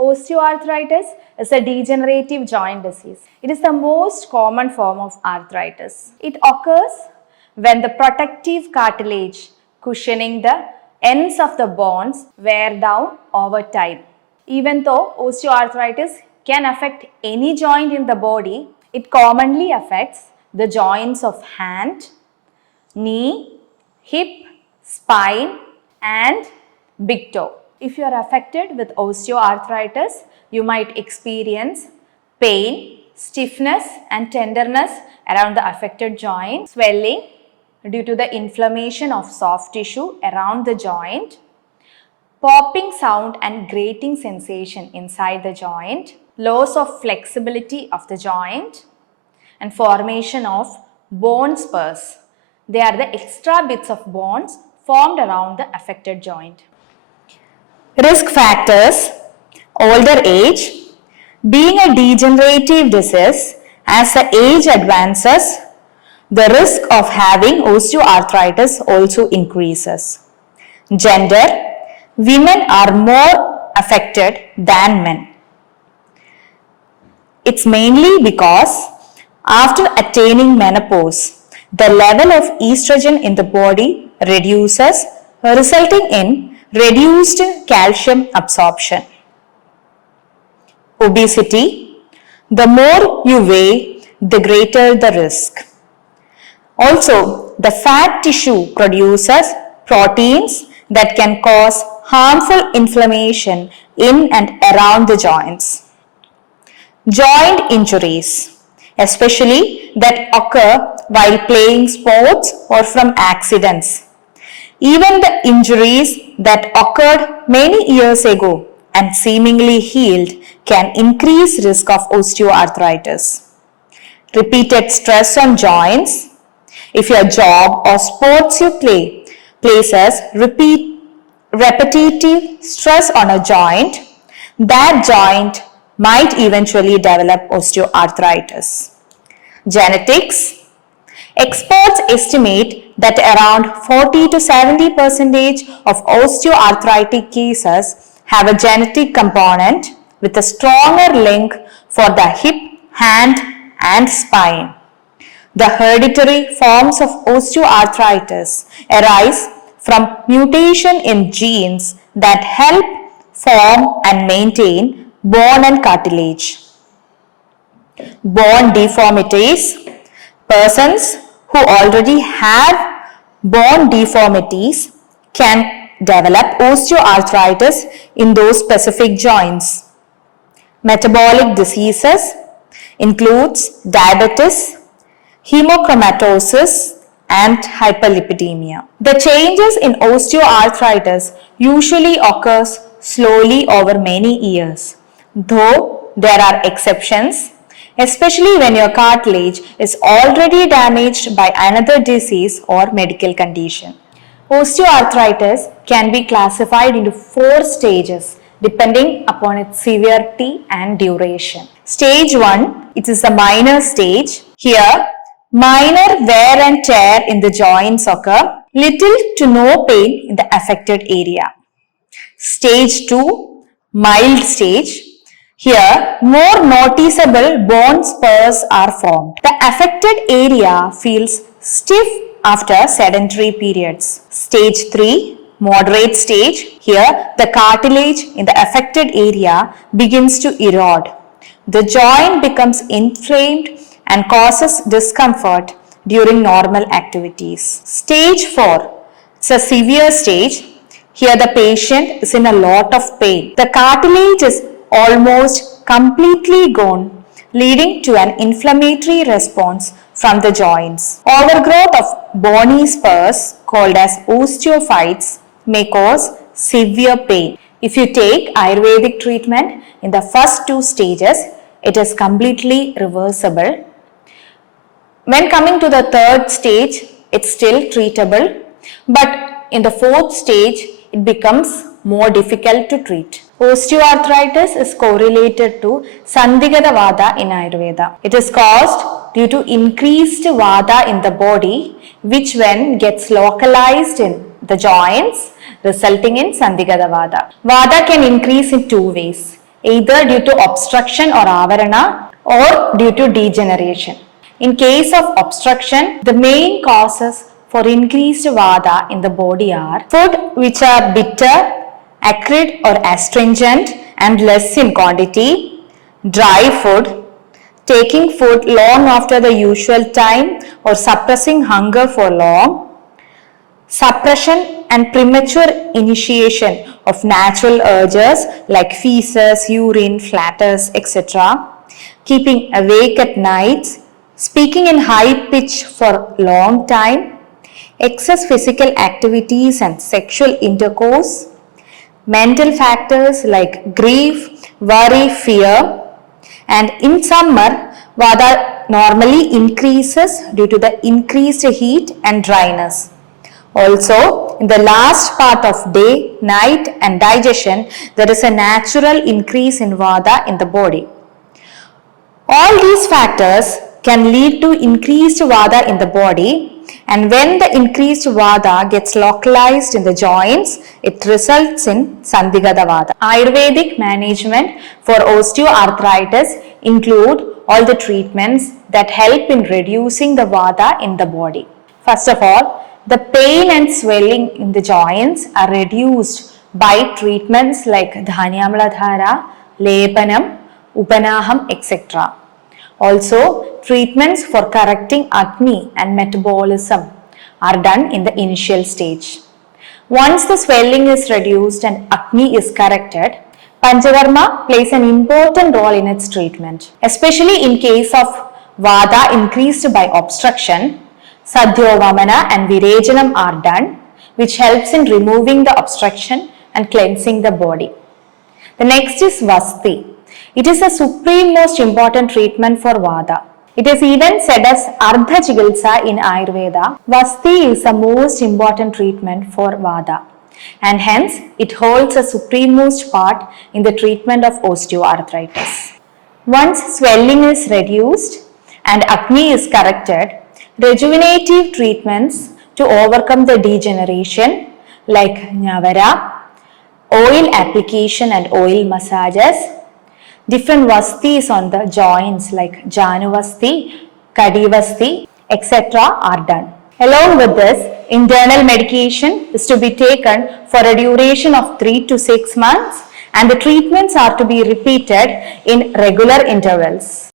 Osteoarthritis is a degenerative joint disease. It is the most common form of arthritis. It occurs when the protective cartilage cushioning the ends of the bones wear down over time. Even though osteoarthritis can affect any joint in the body, it commonly affects the joints of hand, knee, hip, spine and big toe. If you are affected with osteoarthritis, you might experience pain, stiffness and tenderness around the affected joint, swelling due to the inflammation of soft tissue around the joint, popping sound and grating sensation inside the joint, loss of flexibility of the joint and formation of bone spurs. They are the extra bits of bones formed around the affected joint. Risk factors: older age. Being a degenerative disease, as the age advances, the risk of having osteoarthritis also increases. Gender: women are more affected than men. It's mainly because after attaining menopause, the level of estrogen in the body reduces, resulting in reduced calcium absorption. Obesity: the more you weigh, the greater the risk. Also, the fat tissue produces proteins that can cause harmful inflammation in and around the joints. Joint injuries, especially that occur while playing sports or from accidents. Even the injuries that occurred many years ago and seemingly healed can increase risk of osteoarthritis. Repeated stress on joints. If your job or sports you play places repetitive stress on a joint, that joint might eventually develop osteoarthritis. Genetics. Experts estimate that around 40 to 70% of osteoarthritic cases have a genetic component with a stronger link for the hip, hand and spine. The hereditary forms of osteoarthritis arise from mutation in genes that help form and maintain bone and cartilage. Bone deformities. Persons who already have bone deformities can develop osteoarthritis in those specific joints. Metabolic diseases includes diabetes, hemochromatosis and hyperlipidemia. The changes in osteoarthritis usually occurs slowly over many years, though there are exceptions, especially when your cartilage is already damaged by another disease or medical condition. Osteoarthritis can be classified into 4 stages depending upon its severity and duration. Stage 1, it is a minor stage. Here, minor wear and tear in the joints occur, little to no pain in the affected area. Stage 2, mild stage. Here, more noticeable bone spurs are formed. The affected area feels stiff after sedentary periods. Stage 3, moderate stage. Here, the cartilage in the affected area begins to erode. The joint becomes inflamed and causes discomfort during normal activities. Stage 4, it's a severe stage. Here, the patient is in a lot of pain. The cartilage is almost completely gone, leading to an inflammatory response from the joints. Overgrowth of bony spurs called as osteophytes may cause severe pain. If you take Ayurvedic treatment in the first 2 stages, it is completely reversible. When coming to the 3rd stage, it's still treatable, but in the 4th stage, it becomes more difficult to treat. Osteoarthritis is correlated to Sandhigata Vata in Ayurveda. It is caused due to increased Vata in the body, which when gets localized in the joints, resulting in Sandhigata Vata. Vata can increase in 2 ways. either due to obstruction or avarana or due to degeneration. In case of obstruction, the main causes for increased vata in the body are food which are bitter, acrid or astringent and less in quantity, dry food, taking food long after the usual time or suppressing hunger for long, suppression and premature initiation of natural urges like feces, urine, flatus, etc., keeping awake at nights, speaking in high pitch for long time, excess physical activities and sexual intercourse, mental factors like grief, worry, fear, and in summer, vata normally increases due to the increased heat and dryness. Also, in the last part of day, night and digestion, there is a natural increase in vata in the body. All these factors can lead to increased vata in the body, and when the increased vata gets localized in the joints, it results in Sandhigata vata. Ayurvedic management for osteoarthritis include all the treatments that help in reducing the vata in the body. First of all, the pain and swelling in the joints are reduced by treatments like Dhanyamladhara, Lepanam, Upanaham, etc. Also, treatments for correcting acne and metabolism are done in the initial stage. Once the swelling is reduced and acne is corrected, Panchakarma plays an important role in its treatment. Especially in case of vata increased by obstruction, Sadhyovamana and Virejanam are done, which helps in removing the obstruction and cleansing the body. The next is Vasti. It is the supreme most important treatment for vata. It is even said as Ardha Chikitsa in Ayurveda. Vasti is the most important treatment for vata, and hence it holds a supremost part in the treatment of osteoarthritis. Once swelling is reduced and acne is corrected, rejuvenative treatments to overcome the degeneration like Nyavara, oil application and oil massages, different vastis on the joints like Januvasti, Kadivasti, etc. are done. Along with this, internal medication is to be taken for a duration of 3 to 6 months, and the treatments are to be repeated in regular intervals.